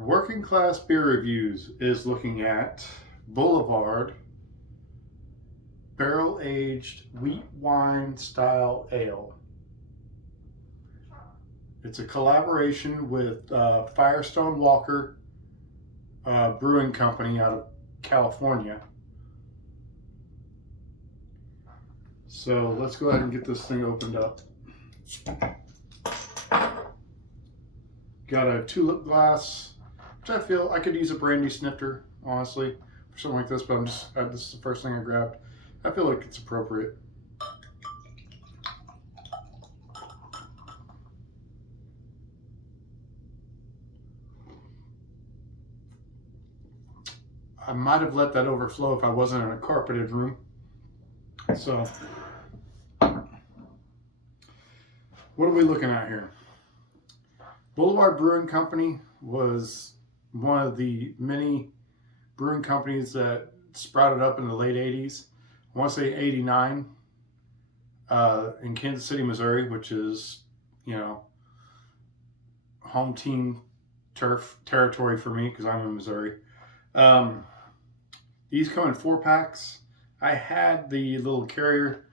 Working Class Beer Reviews is looking at Boulevard Barrel Aged Wheat Wine Style Ale. It's a collaboration with Firestone Walker Brewing Company out of California. So let's go ahead and get this thing opened up. Got a tulip glass, which I feel I could use a brandy snifter, honestly, for something like this, but this is the first thing I grabbed. I feel like it's appropriate. I might have let that overflow if I wasn't in a carpeted room. So, what are we looking at here? Boulevard Brewing Company was one of the many brewing companies that sprouted up in the late 80s. I want to say 89 in Kansas City, Missouri, which is, home team turf territory for me because I'm in Missouri. These come in 4-packs. I had the little carrier.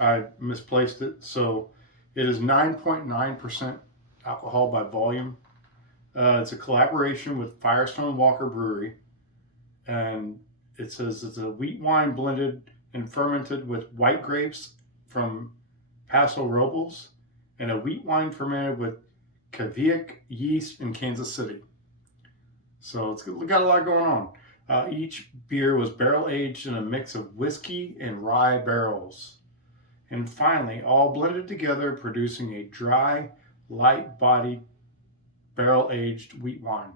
I misplaced it. So it is 9.9% alcohol by volume. It's a collaboration with Firestone Walker Brewery. And it says it's a wheat wine blended and fermented with white grapes from Paso Robles and a wheat wine fermented with Kveik yeast in Kansas City. So it's got a lot going on. Each beer was barrel aged in a mix of whiskey and rye barrels. And finally, all blended together, producing a dry, light-bodied, barrel-aged wheat wine.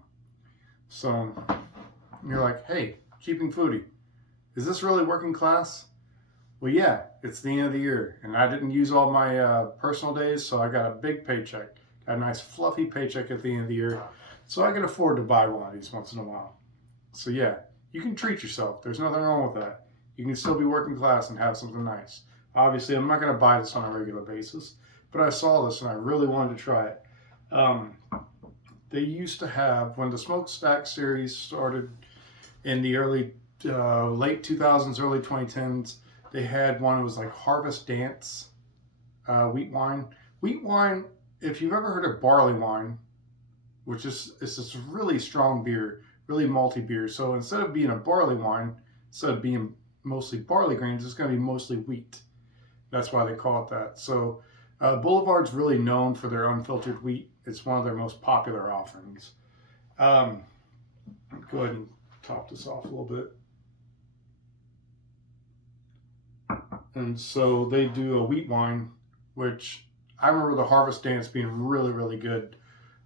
So you're like, hey, Keeping Foodie, is this really working class? Well, yeah, it's the end of the year, and I didn't use all my personal days, so I got a big paycheck. Got a nice fluffy paycheck at the end of the year, so I can afford to buy one of these once in a while. So yeah, you can treat yourself. There's nothing wrong with that. You can still be working class and have something nice. Obviously, I'm not going to buy this on a regular basis, but I saw this and I really wanted to try it. They used to have, when the Smokestack series started in the late 2000s, early 2010s, they had one that was like Harvest Dance wheat wine. Wheat wine, if you've ever heard of barley wine, which is this really strong beer, really malty beer. So instead of being a barley wine, instead of being mostly barley grains, it's going to be mostly wheat. That's why they call it that. So Boulevard's really known for their unfiltered wheat. It's one of their most popular offerings. Go ahead and top this off a little bit. And so they do a wheat wine, which I remember the Harvest Dance being really, really good.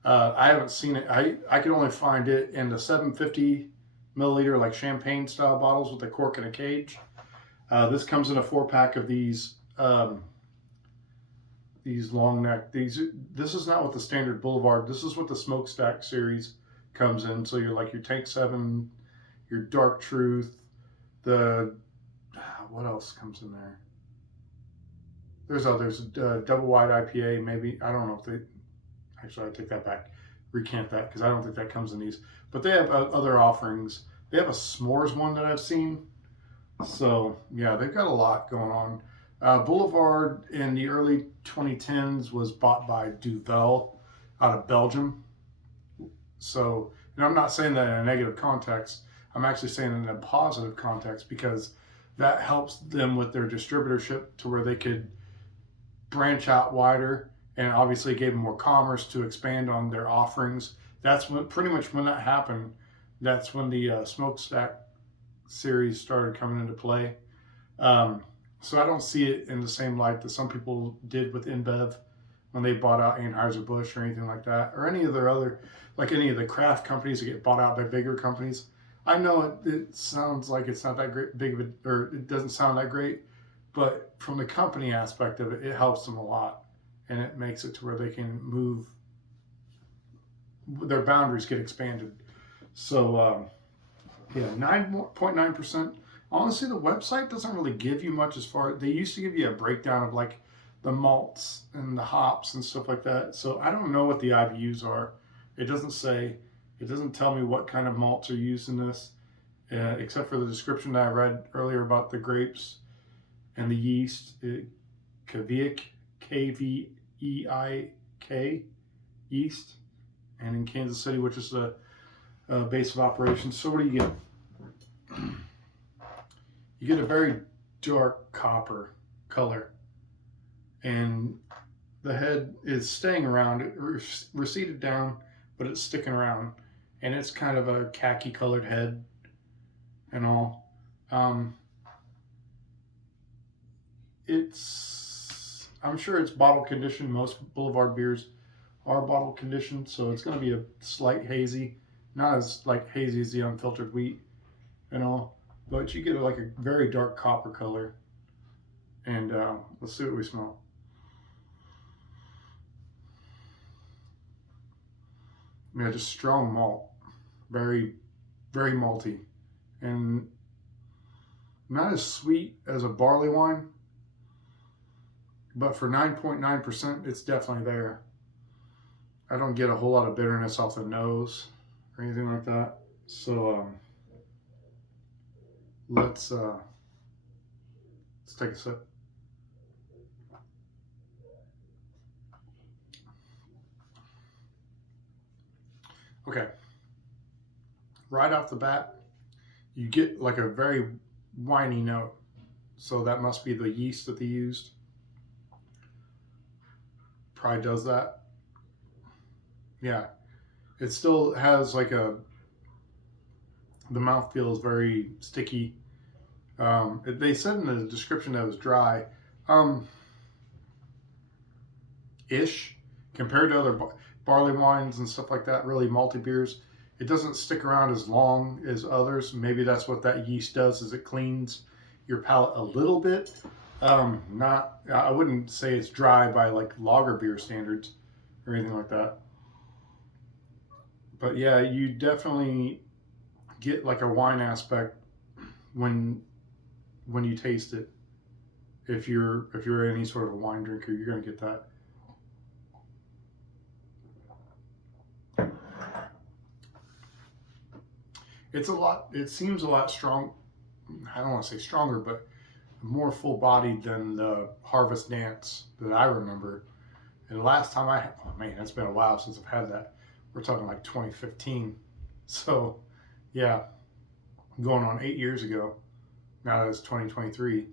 I haven't seen it. I could only find it in the 750 milliliter, like champagne style bottles with a cork and a cage. This comes in a 4-pack of these long neck. This is not what the standard Boulevard. This is what the Smokestack series comes in. So you're like your Tank 7, your Dark Truth, what else comes in there? There's others. Double Wide IPA, maybe. I don't know if they. Actually, I take that back. Recant that because I don't think that comes in these. But they have other offerings. They have a s'mores one that I've seen. So yeah, they've got a lot going on. Boulevard in the early 2010s was bought by Duvel out of Belgium. So, and I'm not saying that in a negative context. I'm actually saying it in a positive context because that helps them with their distributorship to where they could branch out wider, and obviously gave them more commerce to expand on their offerings. That's when pretty much when that happened. That's when the Smokestack series started coming into play. So I don't see it in the same light that some people did with InBev when they bought out Anheuser-Busch or anything like that, or any of their other, like any of the craft companies that get bought out by bigger companies. I know it sounds like it's not that great, or it doesn't sound that great, but from the company aspect of it, it helps them a lot, and it makes it to where they can move, their boundaries get expanded. So yeah, 9.9%. Honestly, the website doesn't really give you much as far. They used to give you a breakdown of like the malts and the hops and stuff like that. So I don't know what the IBUs are. It doesn't say. It doesn't tell me what kind of malts are used in this, except for the description that I read earlier about the grapes and the yeast. Kveik, Kveik yeast, and in Kansas City, which is the base of operations. So what do you get? You get a very dark copper color, and the head is staying around. It receded down, but it's sticking around, and it's kind of a khaki colored head and all. I'm sure it's bottle conditioned. Most Boulevard beers are bottle conditioned, so it's going to be a slight hazy, not as like hazy as the unfiltered wheat and all, but you get like a very dark copper color. And let's see what we smell. Yeah, just strong malt, very, very malty, and not as sweet as a barley wine, but for 9.9%, it's definitely there. I don't get a whole lot of bitterness off the nose or anything like that. So let's take a sip. Okay. Right off the bat, you get like a very winey note. So that must be the yeast that they used. Probably does that. Yeah. It still has like the mouthfeel is very sticky. They said in the description that it was dry. Ish. Compared to other barley wines and stuff like that, really malty beers, it doesn't stick around as long as others. Maybe that's what that yeast does, is it cleans your palate a little bit. I wouldn't say it's dry by like lager beer standards or anything like that. But yeah, you definitely get like a wine aspect when you taste it. If you're any sort of a wine drinker, you're going to get that. It seems a lot strong. I don't want to say stronger, but more full bodied than the Harvest Dance that I remember. And the last time oh man, it's been a while since I've had that. We're talking like 2015. So yeah, going on 8 years ago. Now that it's 2023.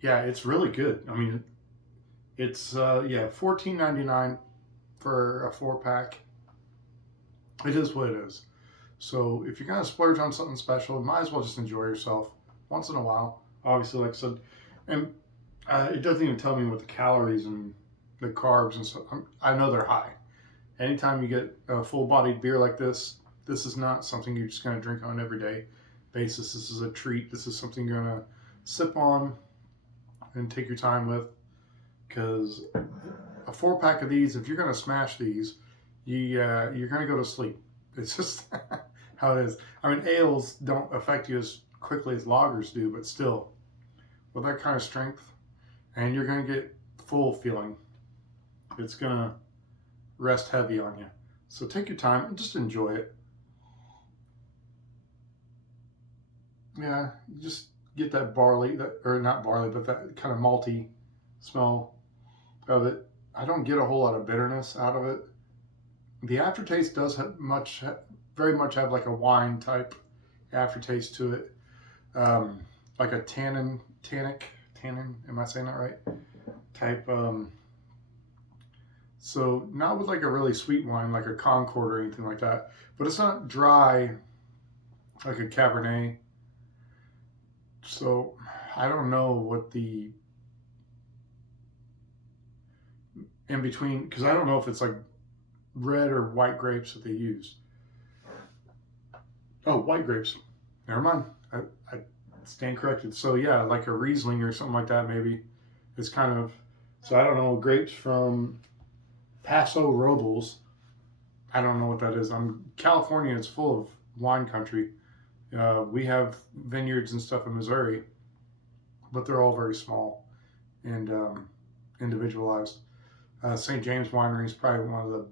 Yeah, it's really good. I mean, it's $14.99 for a 4-pack. It is what it is. So if you're gonna splurge on something special, might as well just enjoy yourself once in a while. Obviously, like I said, and it doesn't even tell me what the calories and the carbs and stuff. I know they're high. Anytime you get a full-bodied beer like this is not something you're just gonna drink on an everyday basis. This is a treat. This is something you're gonna sip on and take your time with, because a 4-pack of these, if you're going to smash these, you're going to go to sleep. It's just how it is. I mean, ales don't affect you as quickly as lagers do, but still, with that kind of strength, and you're going to get full feeling. It's going to rest heavy on you. So take your time and just enjoy it. Yeah, just get that barley, or not barley, but that kind of malty smell of it. I don't get a whole lot of bitterness out of it. The aftertaste does very much have like a wine type aftertaste to it, like a tannin. Am I saying that right? Type. So not with like a really sweet wine, like a Concord or anything like that, but it's not dry like a Cabernet. So I don't know what the in between, because I don't know if it's like red or white grapes that they use. Oh, white grapes. Never mind. I stand corrected. So yeah, like a Riesling or something like that maybe. It's kind of, so I don't know, grapes from Paso Robles. I don't know what that is. California is full of wine country. We have vineyards and stuff in Missouri, but they're all very small and individualized. St. James Winery is probably one of the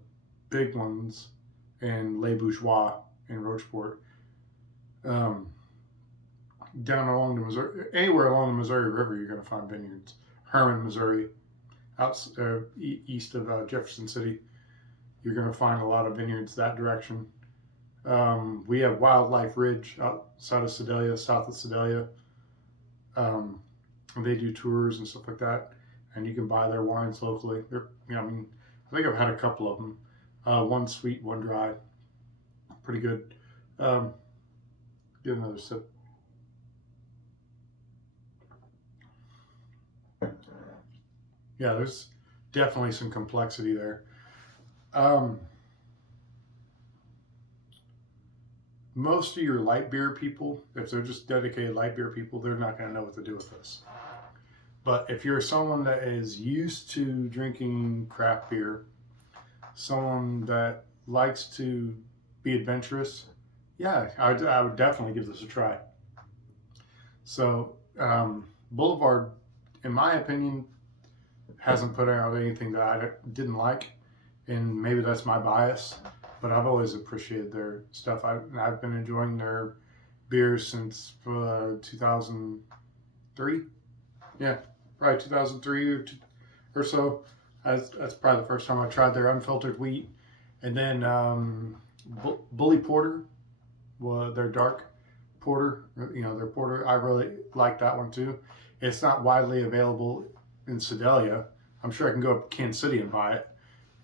big ones, and Les Bourgeois in Rocheport. Um, Down along the Missouri, anywhere along the Missouri River, you're going to find vineyards. Herman, Missouri, east of Jefferson City, you're going to find a lot of vineyards that direction. We have Wildlife Ridge outside of Sedalia, south of Sedalia. They do tours and stuff like that, and you can buy their wines locally. I think I've had a couple of them. One sweet, one dry. Pretty good. Get another sip. Yeah, there's definitely some complexity there. Most of your light beer people, if they're just dedicated light beer people, they're not going to know what to do with this. But if you're someone that is used to drinking craft beer, someone that likes to be adventurous, yeah, I would definitely give this a try. So, Boulevard, in my opinion, hasn't put out anything that I didn't like, and maybe that's my bias, but I've always appreciated their stuff. I've been enjoying their beers since 2003. Yeah, probably 2003 or so. That's probably the first time I tried their unfiltered wheat. And then Bully Porter, their dark porter, their porter. I really like that one too. It's not widely available in Sedalia. I'm sure I can go up to Kansas City and buy it,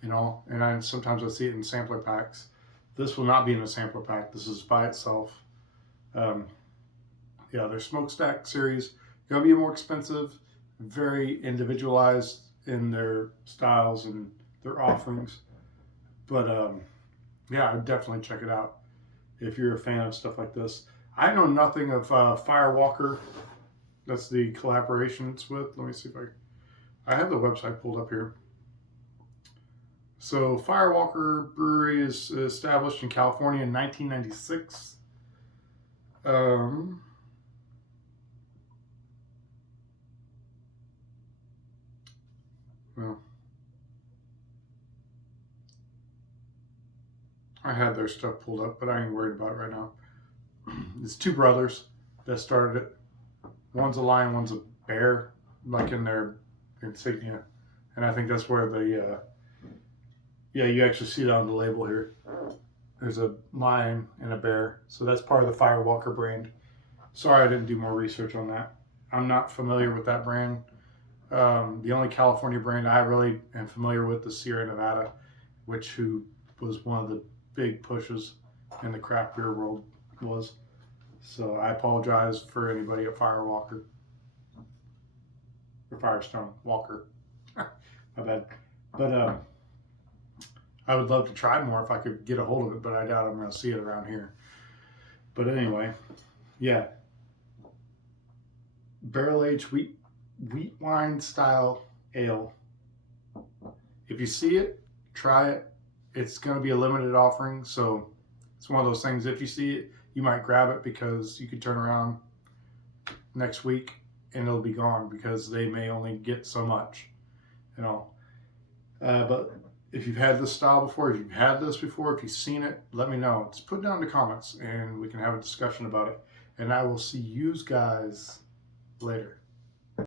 and sometimes I see it in sampler packs. This will not be in a sampler pack. This is by itself. Their smokestack series going to be more expensive, very individualized in their styles and their offerings. But I would definitely check it out if you're a fan of stuff like this. I know nothing of Firewalker. That's the collaboration it's with. Let me see if I have the website pulled up here. So Firewalker Brewery is established in California in 1996. Well, I had their stuff pulled up, but I ain't worried about it right now. It's two brothers that started it. One's a lion, one's a bear, like in their insignia. And I think that's where you actually see that on the label here. There's a lion and a bear. So that's part of the Firewalker brand. Sorry I didn't do more research on that. I'm not familiar with that brand. The only California brand I really am familiar with is Sierra Nevada, who was one of the big pushes in the craft beer world was. So I apologize for anybody at Firewalker. Or Firestone Walker. My bad. But I would love to try more if I could get a hold of it, but I doubt I'm going to see it around here. But anyway, yeah. Barrel-aged wheat wine style ale. If you see it, try it. It's going to be a limited offering, so it's one of those things. If you see it, you might grab it because you could turn around next week and it'll be gone because they may only get so much, But if you've had this style before, if you've had this before, if you've seen it, let me know. Just put it down in the comments and we can have a discussion about it. And I will see you guys later.